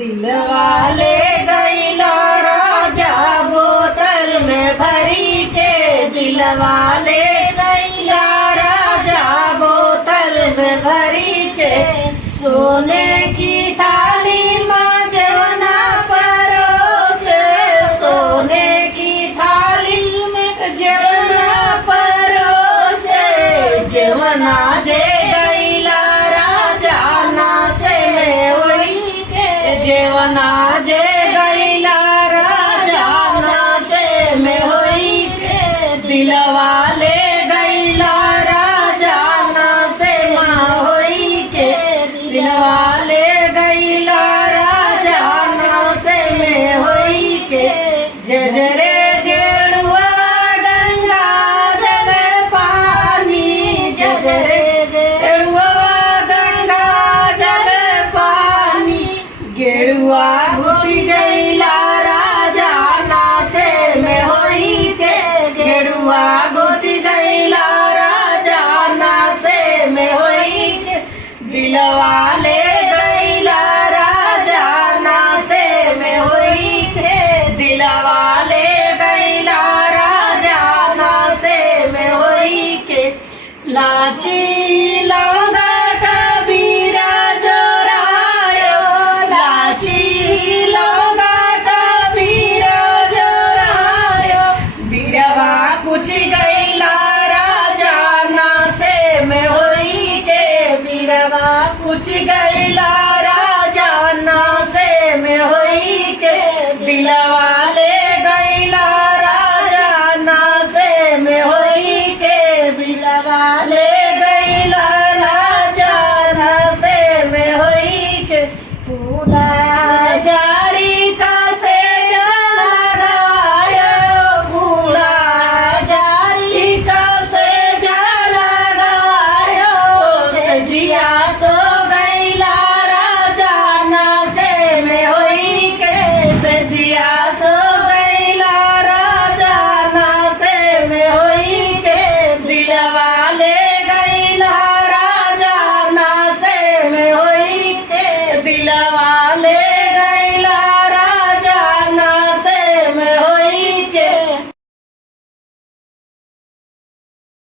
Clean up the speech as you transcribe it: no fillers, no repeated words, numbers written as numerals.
दिलवाले गईला राजा बोतल में भरी के, दिलवाले गईला राजा बोतल में भरी के। सोने की थाली में जवना परोसे, सोने की थाली में जवना परोसे, जवना जे गईला राजा नासे में वही के, जवना जे गईला राजा नासे में होई के। दिलवाले गईला राजा नासे में होई के, दिलवाले गईला राजा नासे में होई के। जजरे गेड़ुआ गंगा जल पानी, जजरे गेड़ुआ गंगा जल पानी, गेड़ुआ